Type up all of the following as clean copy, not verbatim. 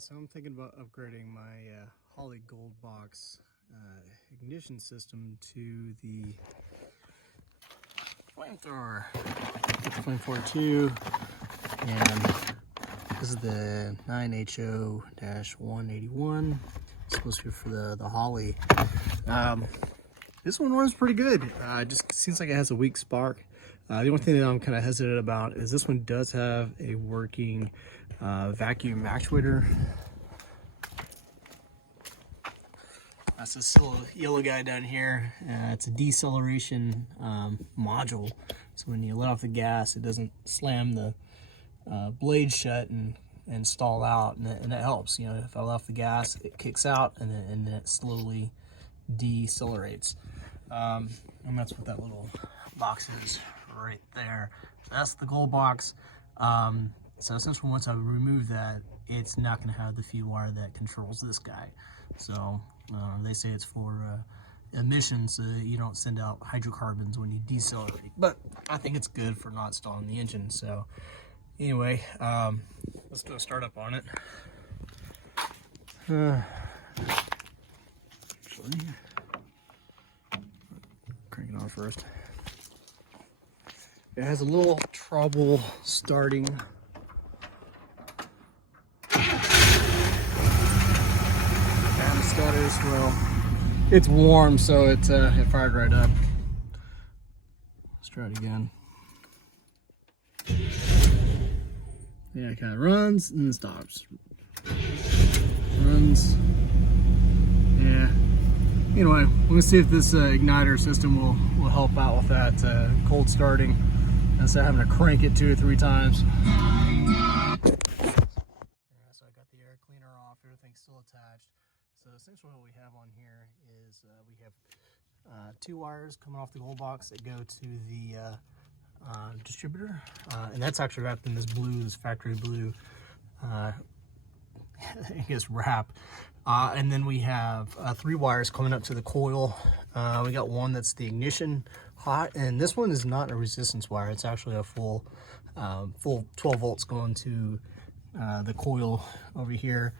So I'm thinking about upgrading my Holley Gold Box ignition system to the Flamethrower. Get the Flamethrower 2, and this is the 9HO-181. It's supposed to be for the Holley. This one runs pretty good. It just seems like it has a weak spark. The only thing that I'm kind of hesitant about is this one does have a working vacuum actuator. That's this little yellow guy down here. It's a deceleration module. So when you let off the gas, it doesn't slam the blade shut and stall out, and it helps. You know, if I let off the gas, it kicks out, and then it slowly decelerates. And that's what that little box is right there. So that's the gold box. So essentially, once I remove that, it's not going to have the feed wire that controls this guy. So they say it's for emissions, so you don't send out hydrocarbons when you decelerate. But I think it's good for not stalling the engine. So anyway, let's do a startup on it. Actually, crank it on first. It has a little trouble starting. And the stutters, well, it's warm, so it fired right up. Let's try it again. Yeah, it kind of runs and then stops. Runs. Yeah. Anyway, we're gonna see if this igniter system will help out with that cold starting instead of having to crank it 2 or 3 times. Yeah, so I got the air cleaner off, everything's still attached. So essentially what we have on here is we have 2 wires coming off the gold box that go to the distributor, and that's actually wrapped in this blue, this factory blue, I guess wrap. And then we have 3 wires coming up to the coil. We got one that's the ignition hot, and this one is not a resistance wire. It's actually a full 12 volts going to the coil over here.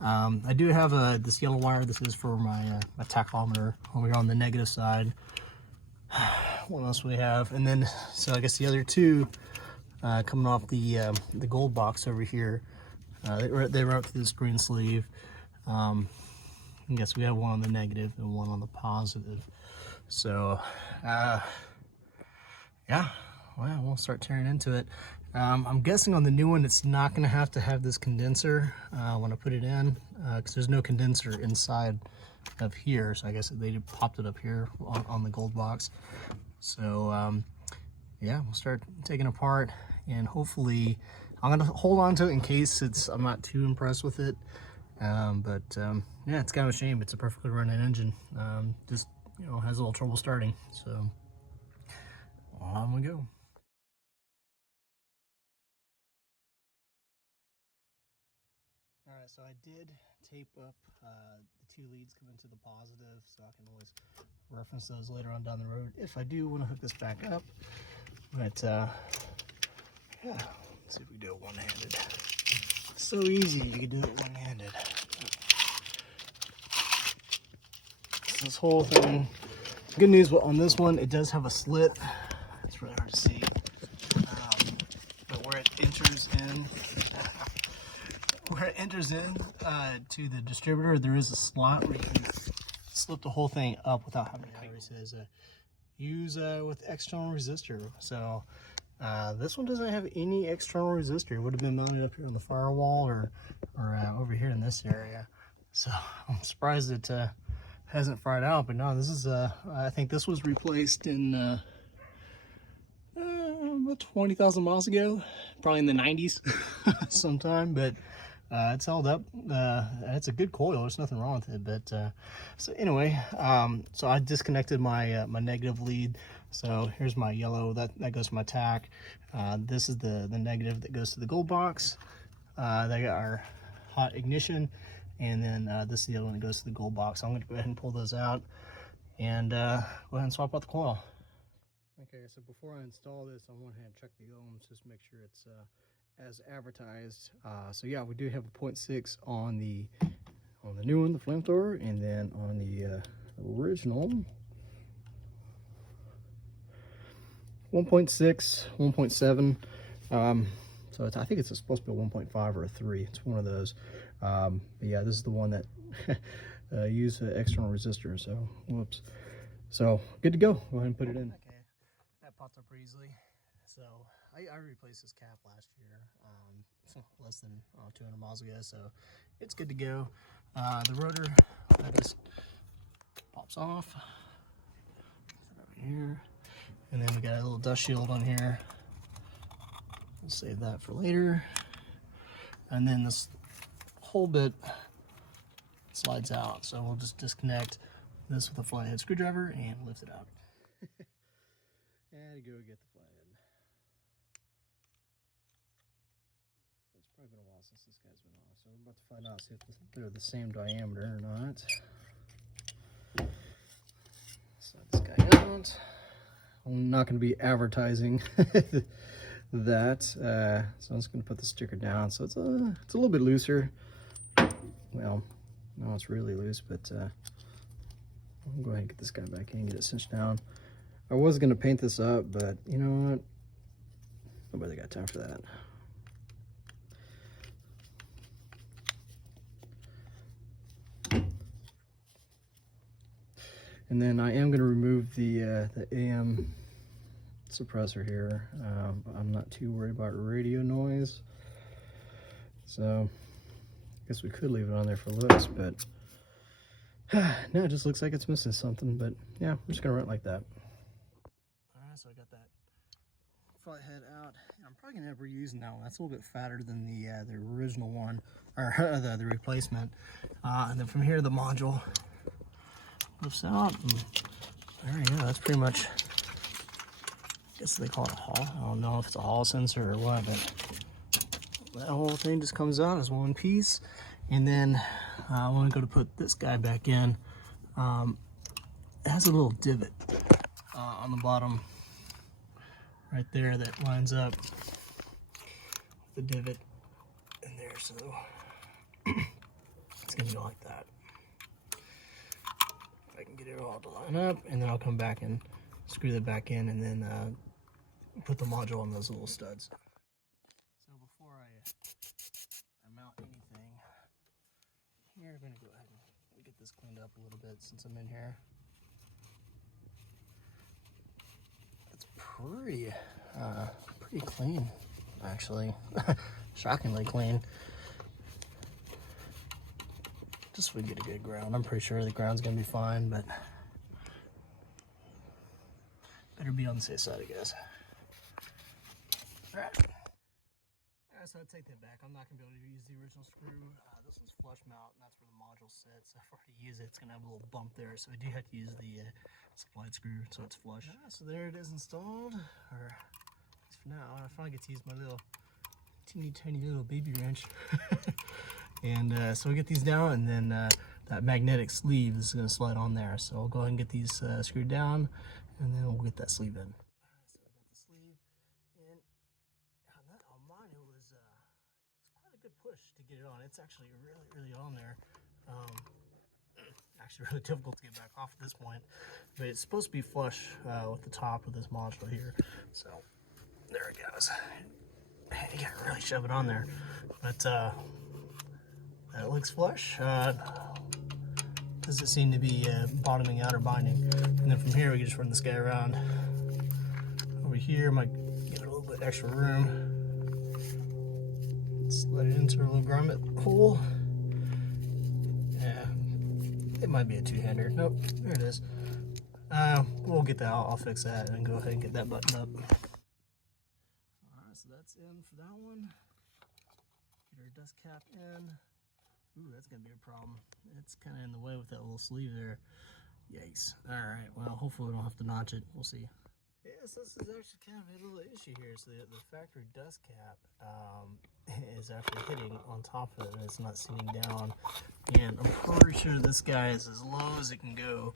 I do have this yellow wire. This is for my tachometer over here on the negative side. What else we have? And then, so I guess the other 2 coming off the gold box over here. They run up to this green sleeve. I guess we have one on the negative and one on the positive. So, yeah, well, we'll start tearing into it. I'm guessing on the new one, it's not going to have this condenser when I put it in, because there's no condenser inside of here. So I guess they popped it up here on the gold box. So, yeah, we'll start taking it apart, and hopefully I'm going to hold on to it in case I'm not too impressed with it. Yeah, it's kind of a shame. It's a perfectly running engine. Just, you know, has a little trouble starting. So on we go. All right, so I did tape up the 2 leads coming to the positive, so I can always reference those later on down the road if I do want to hook this back up. But yeah, let's see if we do it one-handed. So easy, you can do it one-handed. So this whole thing, good news on this one, it does have a slit. It's really hard to see, but where it enters in to the distributor, there is a slot where you can slip the whole thing up without having to tighten. It says use with external resistor. So this one doesn't have any external resistor. It would have been mounted up here on the firewall or over here in this area. So I'm surprised it hasn't fried out. But no, this is I think this was replaced in about 20,000 miles ago, probably in the 90s sometime. But it's held up. It's a good coil. There's nothing wrong with it. But so anyway, so I disconnected my my negative lead. So here's my yellow, that goes to my tack. This is the negative that goes to the gold box. They got our hot ignition, and then this is the other one that goes to the gold box. So I'm going to go ahead and pull those out and go ahead and swap out the coil. Okay, so before I install this, I went ahead and check the ohms, just make sure it's as advertised. So yeah, we do have a 0.6 on the new one, the Flamethrower, and then on the original 1.6, 1.7. So I think it's supposed to be a 1.5 or a 3. It's one of those. But yeah, this is the one that used external resistor. So whoops. So good to go. Go ahead and put it in. Okay, that popped up pretty easily. So I replaced this cap last year, less than 200 miles ago. So it's good to go. The rotor that just pops off over here, and then we got a little dust shield on here. We'll save that for later. And then this whole bit slides out, so we'll just disconnect this with a flathead screwdriver and lift it out. And go get the flathead. So it's probably been a while since this guy's been off, so we're about to find out see if they're the same diameter or not. Slide this guy out. I'm not going to be advertising that, so I'm just going to put the sticker down. So it's a little bit looser. Well, no, it's really loose, but I'll go ahead and get this guy back in and get it cinched down. I was going to paint this up, but you know what? Nobody got time for that. And then I am going to remove the AM suppressor here. I'm not too worried about radio noise, so I guess we could leave it on there for looks, but no, it just looks like it's missing something. But yeah, we're just gonna run it like that. All right, so I got that flathead out, and I'm probably gonna end up reusing that one. That's a little bit fatter than the original one, or the replacement. And then from here, the module lifts out, and there you go. That's pretty much, I guess they call it a Hall. I don't know if it's a Hall sensor or what, but that whole thing just comes out as one piece. And then when we go to put this guy back in, it has a little divot on the bottom right there that lines up the divot in there, so it's gonna go like that. If I can get it all to line up, and then I'll come back and screw that back in, and then put the module on those little studs. So before I mount anything here, I'm going to go ahead and get this cleaned up a little bit since I'm in here. It's pretty clean, actually. Shockingly clean. Just so we get a good ground. I'm pretty sure the ground's going to be fine, but better be on the safe side, I guess. Alright, so I'll take that back. I'm not going to be able to use the original screw. This one's flush mount, and that's where the module sits. So if I were to use it, it's going to have a little bump there. So I do have to use the supplied screw so it's flush. So there it is installed, or at least for now. I finally get to use my little teeny tiny little baby wrench. And so we get these down, and then that magnetic sleeve is going to slide on there. So I'll go ahead and get these screwed down, and then we'll get that sleeve in. So I got the sleeve, and on mine it was quite a good push to get it on. It's actually really on there. Actually really difficult to get back off at this point, but it's supposed to be flush with the top of this module here. So there it goes. You gotta really shove it on there, but it looks flush. Doesn't seem to be bottoming out or binding. And then from here we can just run this guy around. Over here might get a little bit extra room. Slide it into a little grommet hole. Yeah, it might be a two-hander. Nope, there it is. We'll get that. I'll fix that and go ahead and get that buttoned up. Alright, so that's in for that one. Get our dust cap in. Ooh, that's gonna be a problem. It's kind of in the way with that little sleeve there. Yikes. Alright, well, hopefully we don't have to notch it. We'll see. Yes, this is actually kind of a little issue here. So the factory dust cap is actually hitting on top of it, and it's not seating down. And I'm pretty sure this guy is as low as it can go.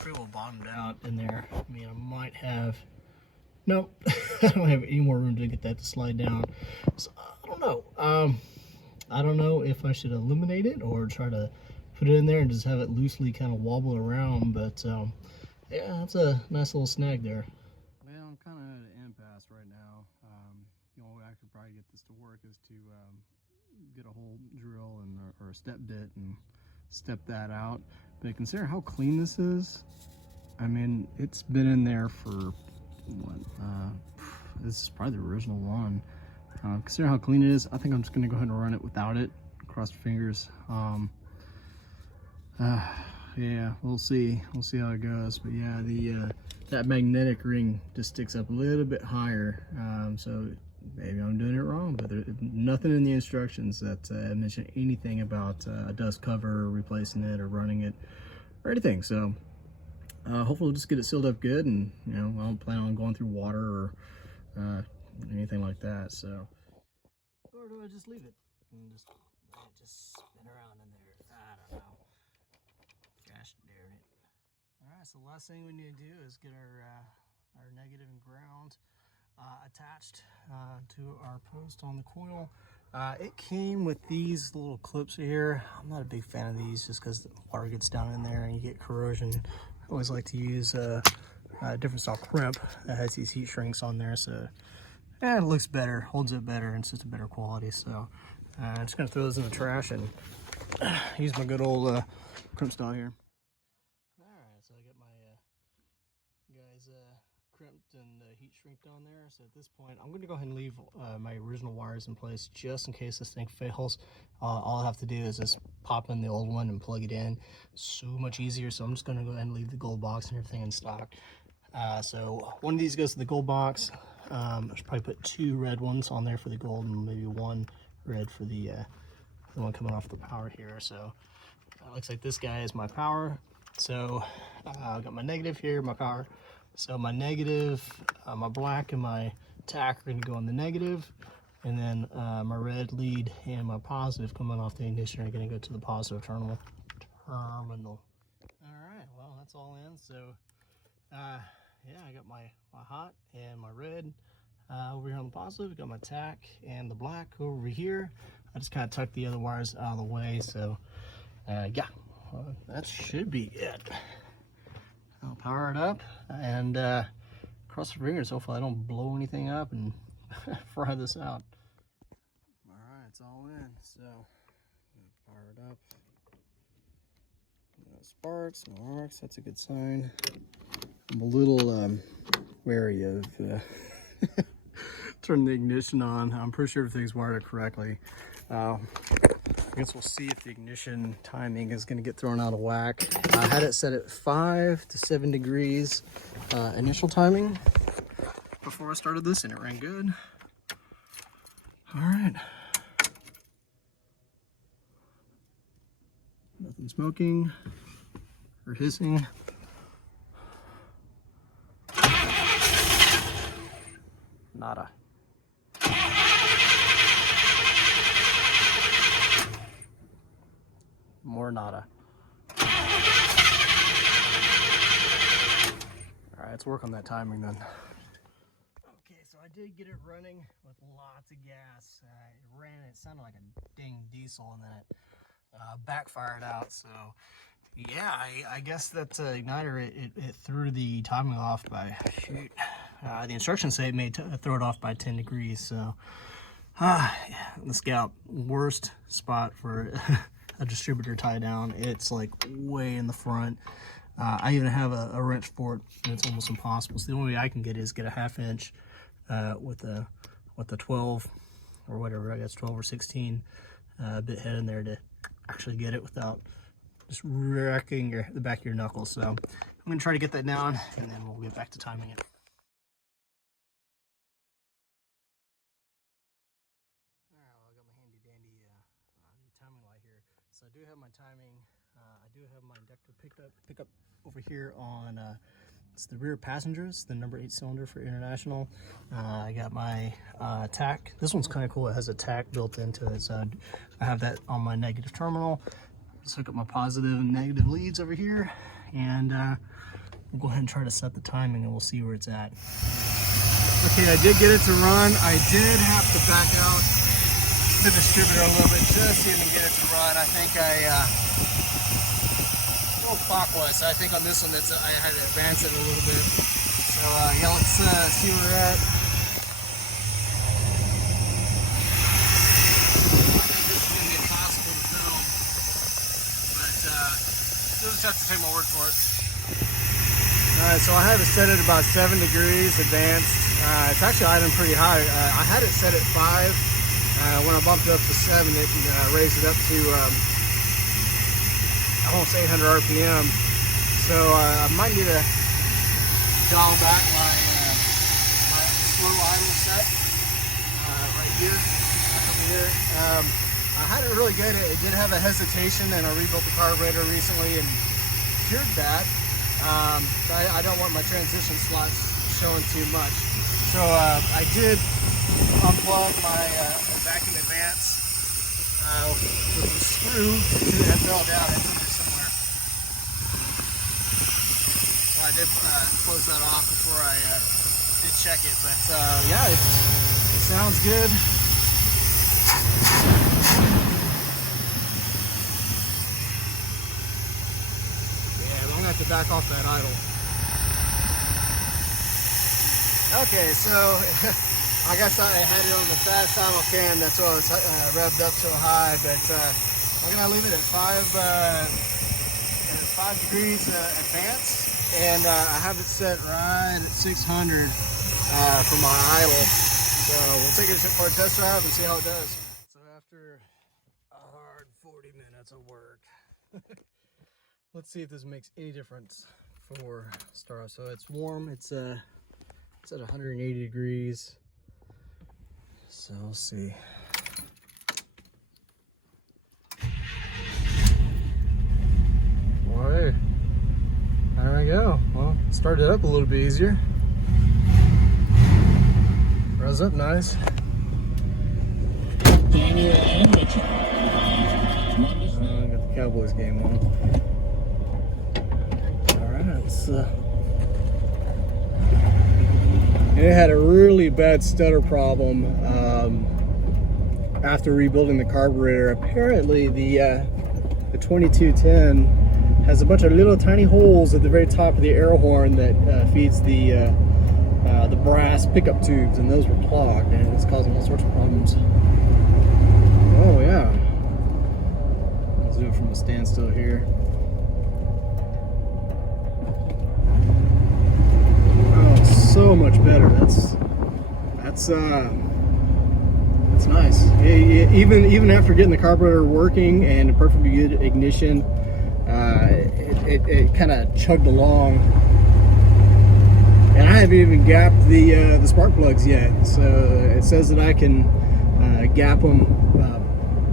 Pretty well bottomed out in there. I mean, I might have No, I don't have any more room to get that to slide down. So I don't know. I don't know if I should illuminate it or try to put it in there and just have it loosely kind of wobble around. But yeah, that's a nice little snag there. Well, I'm kind of at an impasse right now. The only way I could probably get this to work is to get a hole drill and or a step bit and step that out. But consider how clean this is. I mean, it's been in there for what? This is probably the original one. Consider how clean it is. I think I'm just gonna go ahead and run it without it. Cross your fingers. Yeah, we'll see. We'll see how it goes. But yeah, the that magnetic ring just sticks up a little bit higher. So maybe I'm doing it wrong, but there's nothing in the instructions that mention anything about a dust cover, replacing it, or running it, or anything. So hopefully we'll just get it sealed up good, and you know, I don't plan on going through water or anything like that. So, or do I just leave it and just let it just spin around in there? I don't know. Gosh darn it! All right, so the last thing we need to do is get our negative and ground attached to our post on the coil. It came with these little clips here. I'm not a big fan of these just because the water gets down in there and you get corrosion. I always like to use a different style crimp that has these heat shrinks on there, so it looks better, holds it better, and it's just a better quality. So I'm just gonna throw those in the trash and use my good old crimp style here. All right, so I got my guys crimped and heat shrinked on there. So at this point, I'm going to go ahead and leave my original wires in place just in case this thing fails. All I have to do is just pop in the old one and plug it in. So much easier. So I'm just going to go ahead and leave the gold box and everything in stock. So one of these goes to the gold box. I should probably put 2 red ones on there for the gold and maybe 1 red for the one coming off the power here. So it looks like this guy is my power. So I've got my negative here, my power. So my negative, my black and my tack are going to go on the negative, and then my red lead and my positive coming off the ignition are going to go to the positive terminal. All right, well, that's all in. So yeah, I got my hot and my red over here on the positive. Got my tack and the black over here. I just kind of tucked the other wires out of the way. So yeah, that should be it. I'll power it up and cross the fingers. Hopefully I don't blow anything up and fry this out. All right, it's all in. So power it up. No sparks, no arcs. That's a good sign. I'm a little wary of turning the ignition on. I'm pretty sure everything's wired correctly. I guess we'll see if the ignition timing is going to get thrown out of whack. I had it set at 5 to 7 degrees initial timing before I started this, and it ran good. All right. Nothing smoking or hissing. Nada. More nada. All right, let's work on that timing then. Okay, so I did get it running with lots of gas. It ran, it sounded like a ding diesel, and then it backfired out. So yeah, I guess that igniter, it threw the timing off by, shoot, the instructions say it may throw it off by 10 degrees. So the Scout, worst spot for a distributor tie down. It's like way in the front. I even have a wrench for it, and it's almost impossible. So the only way I can get it is get a 1/2 inch with a 12 or whatever, I guess 12 or 16 bit head in there to actually get it without just wrecking the back of your knuckles. So I'm gonna try to get that down, and then we'll get back to timing it. So I do have my timing. I do have my inductive pickup over here on it's the rear passengers, the number 8 cylinder for international. I got my tack. This one's kind of cool. It has a tack built into it. So I have that on my negative terminal. Let's hook up my positive and negative leads over here, and we'll go ahead and try to set the timing, and we'll see where it's at. Okay, I did get it to run. I did have to back out the distributor a little bit just to even get it to run. I think a little clockwise. I think on this one, I had to advance it a little bit. So yeah, let's see where we're at. I think this is going to be impossible to film, but you'll just have to take my word for it. Alright, so I have it set at about 7 degrees advanced. It's actually item pretty high. I had it set at 5. When I bumped it up to 7, it raised it up to almost 800 RPM. So I might need to dial back my slow idle set right here, over here. I had it really good. It did have a hesitation, and I rebuilt the carburetor recently and cured that. I don't want my transition slots showing too much. So I did unplug my vacuum advance with the screw that fell down into there somewhere. So I did close that off before I did check it, but yeah, it sounds good. To back off that idle. Okay, so I guess I had it on the fast idle cam, that's why it's revved up so high, but I'm gonna leave it at 5 degrees advance, and I have it set right at 600 for my idle. So we'll take it for a test drive and see how it does. So after a hard 40 minutes of work, let's see if this makes any difference for start. So it's warm. It's at 180 degrees. So we'll see. Boy, there we go. Well, started up a little bit easier. Rose up nice. Got the Cowboys game on. It had a really bad stutter problem after rebuilding the carburetor. Apparently the 2210 has a bunch of little tiny holes at the very top of the air horn that feeds the brass pickup tubes, and those were clogged, and it's causing all sorts of problems. Oh yeah, let's do it from a standstill here. So much better. That's nice. Even after getting the carburetor working and a perfectly good ignition, it kind of chugged along, and I haven't even gapped the spark plugs yet. So it says that I can gap them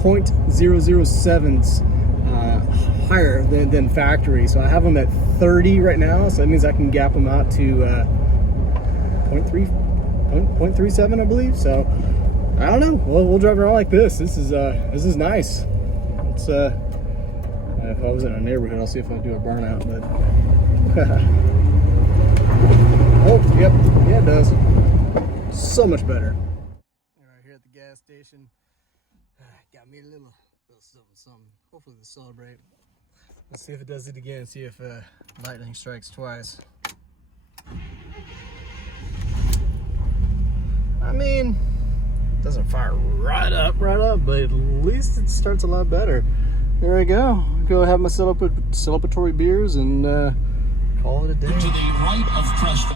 0.007s higher than factory. So I have them at 30 right now. So that means I can gap them out to 0.37, I believe. So I don't know. We'll drive around like this. This is nice. It's if I was in a neighborhood, I'll see if I do a burnout. But oh, yep, yeah, it does. So much better. All right, here at the gas station, got me a little something. Hopefully to celebrate. Let's see if it does it again. See if lightning strikes twice. I mean, it doesn't fire right up, but at least it starts a lot better. There we go. Go have my celebratory beers and call it a day. To the right of